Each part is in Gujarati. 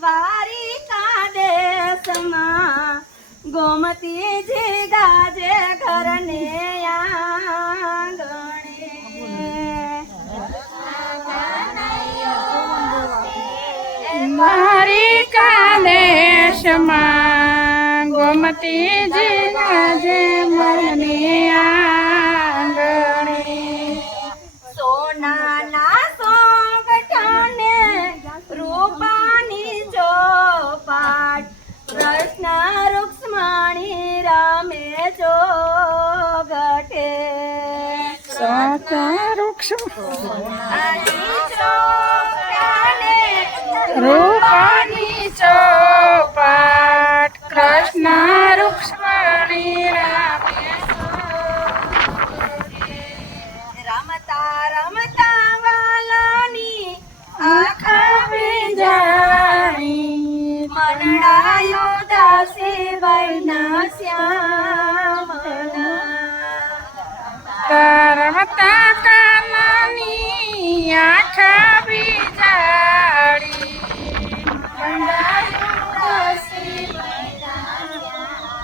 દ્વારિકા દેશમાં ગોમતીજી ગાજે ઘરને દ્વારિકા દેશમાં ગોમતીજી ગાજે મને આંગણે સોનાના સોંગઠાને રૂપાની ચોપાટ કૃષ્ણ રૂક્ષ્મણી રમે ચોગઠે રૂપાની ચોપાટ કૃષ્ણ રૂક્ષ્મણી રમતા રમતા વાલાની આખા બીજાણી મનડાયો દાસી વૈના શ્યામના રમતા કાનાની આખા બીજાડી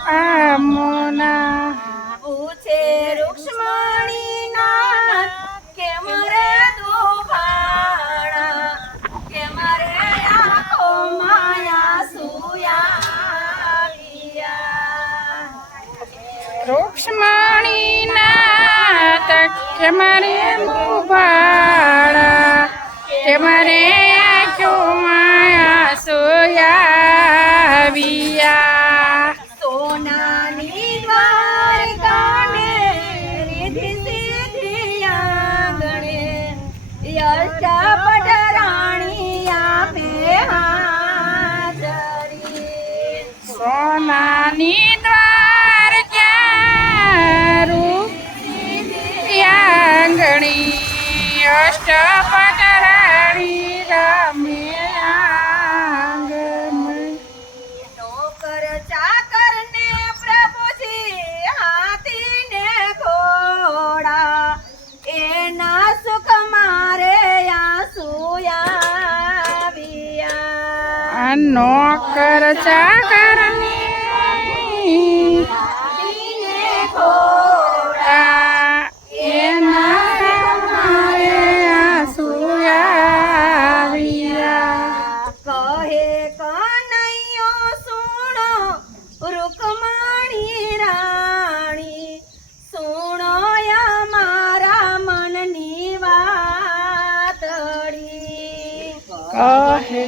આમોના પૂછે રૂક્ષ્મણીના કેમ રે દુભાણા કેમ રે આખો માયા સુયા રૂક્ષ્મણીના તકે મારે મુભાળા કે મારે આખો માયા સોયાવિયા સોનાની દ્વારકાને રીધિ સીધી આંગણે અષ્ટપટ રાણી આપે હાજરી સોનાની દ્વારકા આંગણી અષ્ટપટ રાણી રમે આંગણ નોકર ચાકરને પ્રભુજી હાથીને ઘોડા એના સુખ મારે આસુયા નોકર ચાકરની હાથીને ઘોડા એના મારે આસુયાવિયા કહે કનૈયો સુણો રૂકમણી રાણી સુણો અમારા મનની વાતડી કહે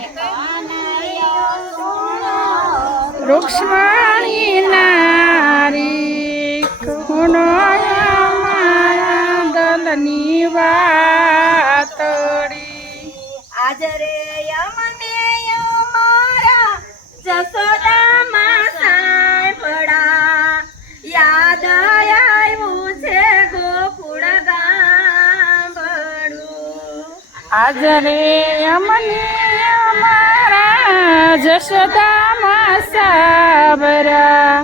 રૂક્ષ્મણી નારી કુનો મારા દલની વાતડી આજ રે અમને અમારા જસોદામાં સાંભળા યાદ આવ્યું છે ગોકુળ ગામડું આજ રે અમને અમારા જશોદામાં સાબરા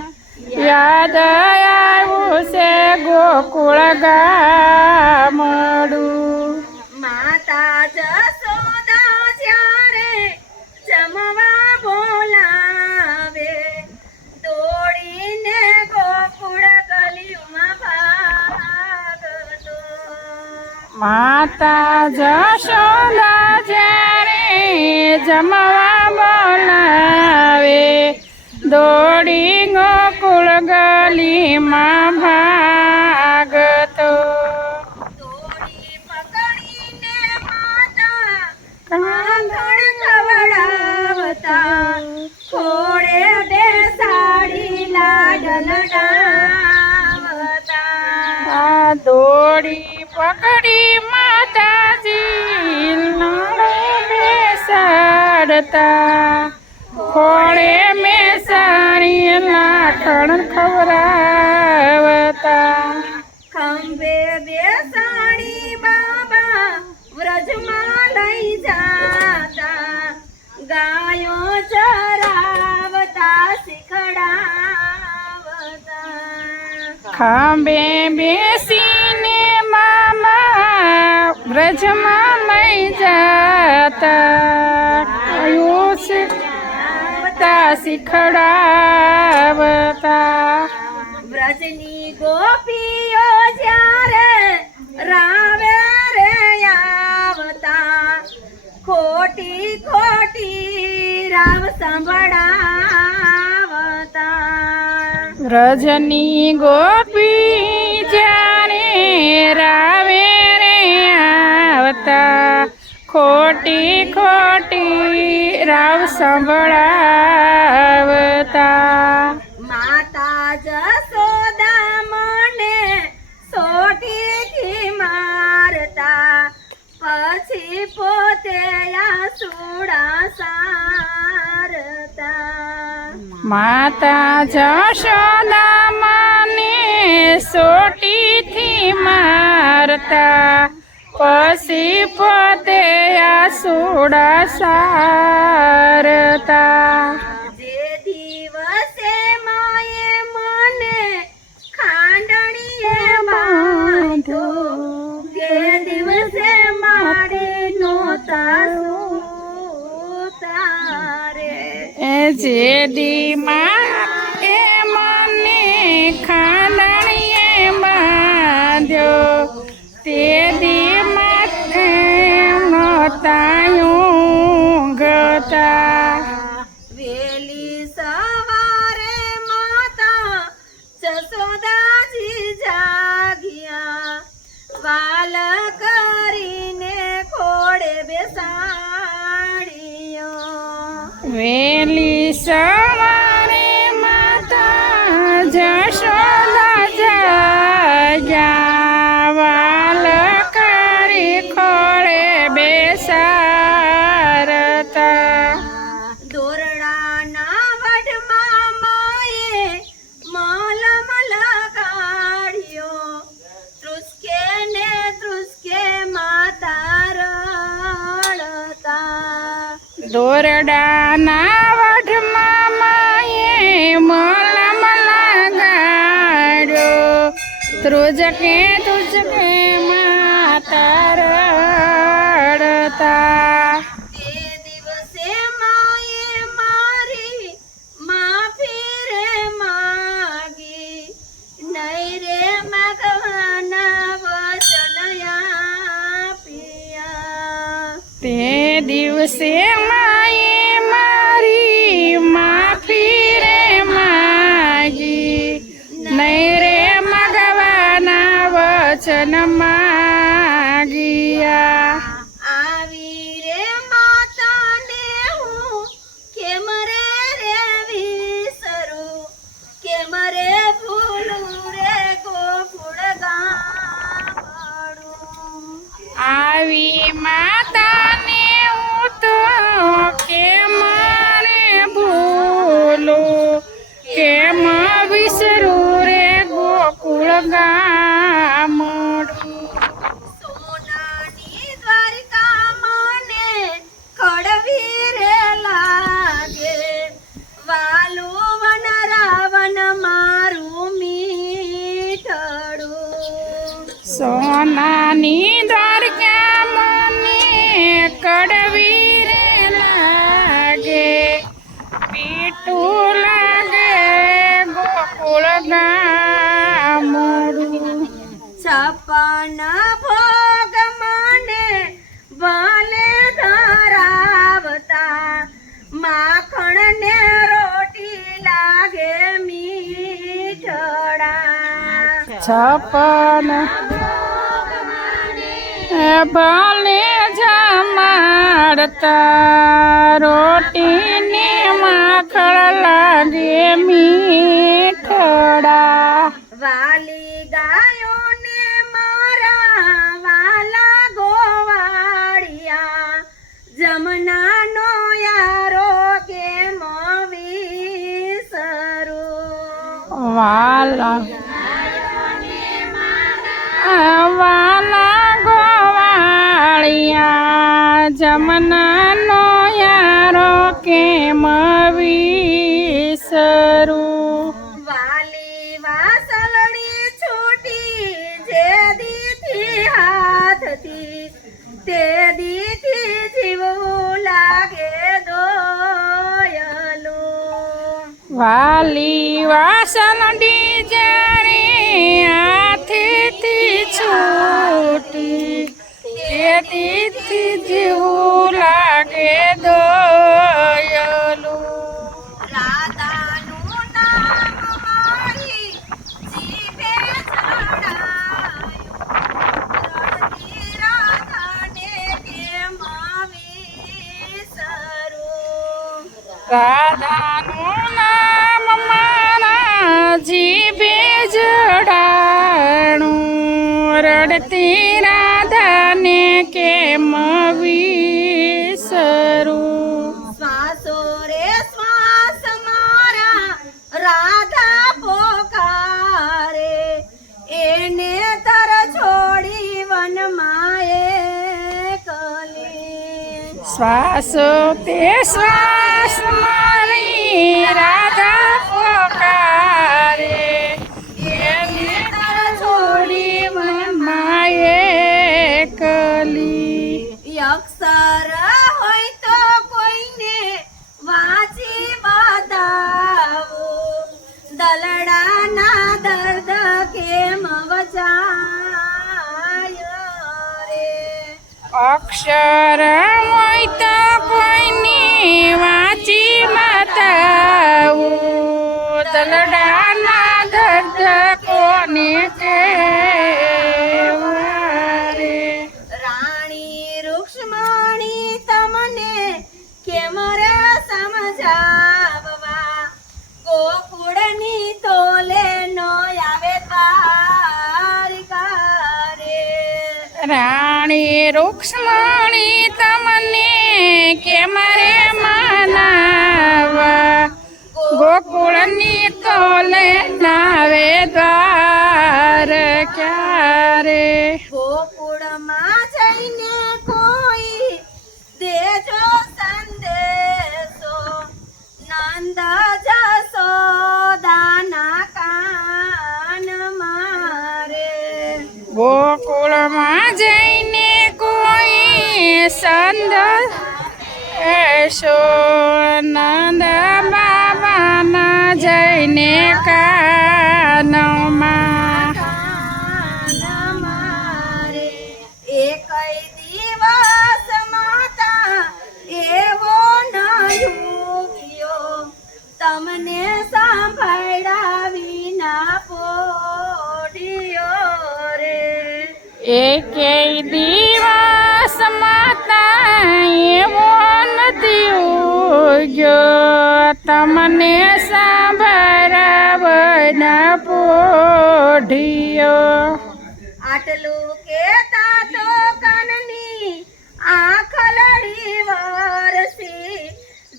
યાદ આવ્યું છે ગોકુળ ગામડું માતા જસોદા જ્યારે જમવા બોલાવે દોડીને ગોકુળ ગલીમાં ભાગતો માતા જશોદા જ્યારે જમવા બોલાવે દોડી ગોકુળ ગલીમાં ભાગતો દોડી પકડીને માતા કાંધણ ખવડાવતા થોડે બેસાડી લાડ લડાવતા આ દોડી પકડી માતાજી નડે બેસાડતા ખોળે મેસાડી લાખણ ખવડાવતા ખંભે બેસાડી બાબા વ્રજમાં લઈ જાતા ગાયો ચરાવતા શીખડાવતા ખાંભે બેસીને મામા વ્રજમાં લઈ જાતા કયું છે ગાતા શીખડાવતા વ્રજની ગોપીઓ જ્યારે રાવે રે આવતા ખોટી ખોટી રાવ સંભળાવતા રજની ગોપી જાણે રાવે રે આવતા ખોટી ખોટી રાવ સંભળાવતા માતા જશોદા મને સોટીથી મારતા પછી પોતે આસુડા સારતા માતા જશોદા મને સોટીથી મારતા પછી પોતે આસુડા સારતા જે દિવસે માએ મને ખાંડણીએ બાંધો તે દિવસે મારે નહોતા સુતારે એ જે દી એ મને ખાંડણીએ બાંધ્યો તે દી માથે નહોતા ઊંઘતા વેલી સવારે માતા જશોદાજી જાગ્યા વાલ કરીને ખોડે બેસાડ્યો વેલી સવારે માતા જશોદા જાગ્યા વાલ કરી ખોળે બેસાડતા દોરડાના વડમાં માએ મલમ લગાડ્યો તૃસ્કે ને તૃસ્કે માતા રડતા દોરડાના વઢમાં માએ મલમ લગાડ્યો તુજકે માતા રડતા તે દિવસે માએ મારી માફી રે માગી નહીં રે મગવાના વચન આપ્યા તે દિવસે માએ મારી માફી રે માગી નહીં રે મગવાના વચન માગિયા આવી રે માતાને હું કેમ રે વિસરું કેમ રે ભૂલું રે ગોકુળ ગામડું આવી માતાને હું તો કેમ રે ભૂલું કેમ વિસરું રે ગોકુળ ગામડું સોનાની દ્વારકા મને કડવી રે લાગે વાલું વન રાવણ મારું મીઠડું સોનાની દ્વારકા મને કડવી રે લાગે પીઠું લાગે ગોકુળ ગામડું છપ્પન ભોગ મને ભલે ધરાવતા માખણ ને રોટી લાગે મીઠડા છપ્પન ભલે જમાડતા રોટીને માખણ લાગે મીઠડા વાલી ગાયોને મારા વાલા ગોવાળિયા જમનાનો યારો કેમ વિસરું વાલા વાલા ગોવાળિયા જમનાનો યારો કેમ વિસરું વાલી વાસલડી છૂટી જે દીથી હાથથી તે દીથી જીવવું લાગે દોયલું વાલી વાસણડી જ્યારે હાથેથી છૂટી તેથી જેવું લાગે દયાલું. રાધાનું નામ મારી જીભે ચડાયું. રડતી રાધાને કેમ વિસરું. રાધાનું નામ મારા જીભે જડાણું. રડતી રાધાને કેમ વિસરું. શ્વાસો રે શ્વાસ મારા રાધા પોકારે. એને તર છોડી વનમાં એકલી. શ્વાસ તે શ્વાસ મારી રાધા પોકારે. એને તર છોડી મનમાં એકલી. અક્ષર હોય તો કોઈને વાંચી બતાવો. દલડાના દર્દ કેમ વચાય રે. અક્ષર હોય તો કોઈની વાંચી બતાવું. દલડાના દર્દ કોને કહેવા રે. રાણી રૂક્ષ્મણી તમને કેમ રે સમજાવવા. ગોકુળની તોલે નો આવે દ્વારિકા રે. રાણી રૂક્ષ્મણી તમને કેમ રે મનાવા. ગોકુળની તોલે નાવે દ્વાર ક્યારે. ગોકુળમાં જઈને કોઈ દેજો સંદેશો. નંદ જશોદાના કાન મારે. ગોકુળમાં જઈને કોઈ સંદેશો. નંદ બાબાના જઈને કાનમાં. કાન મારે. એકય દિવસ માતા એવો ન યુગ્યો. તમને સાંભળ્યા વિના પોઢિયો રે. એકેય દિવસ માતા એવો નથી ઉગ્યો. તમને સાંભળવા પોઢિયો. આટલું કેતા તો કનની આંખ લડી વરસી.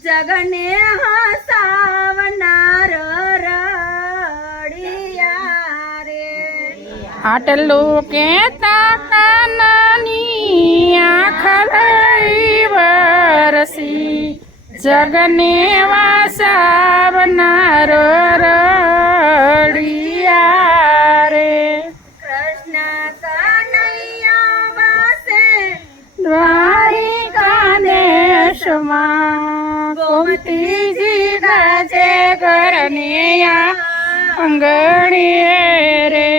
જગને હસાવનાર રડિયા રે. આટલું કેતા કાનાની આંખ લઈ વરસી. જગને વાસાવનારો રડિયા રે. કૃષ્ણ કનૈયા વાસે દ્વારિકા દેશમાં. ગોમતીજી ગાજે ઘરને આંગણીએ રે.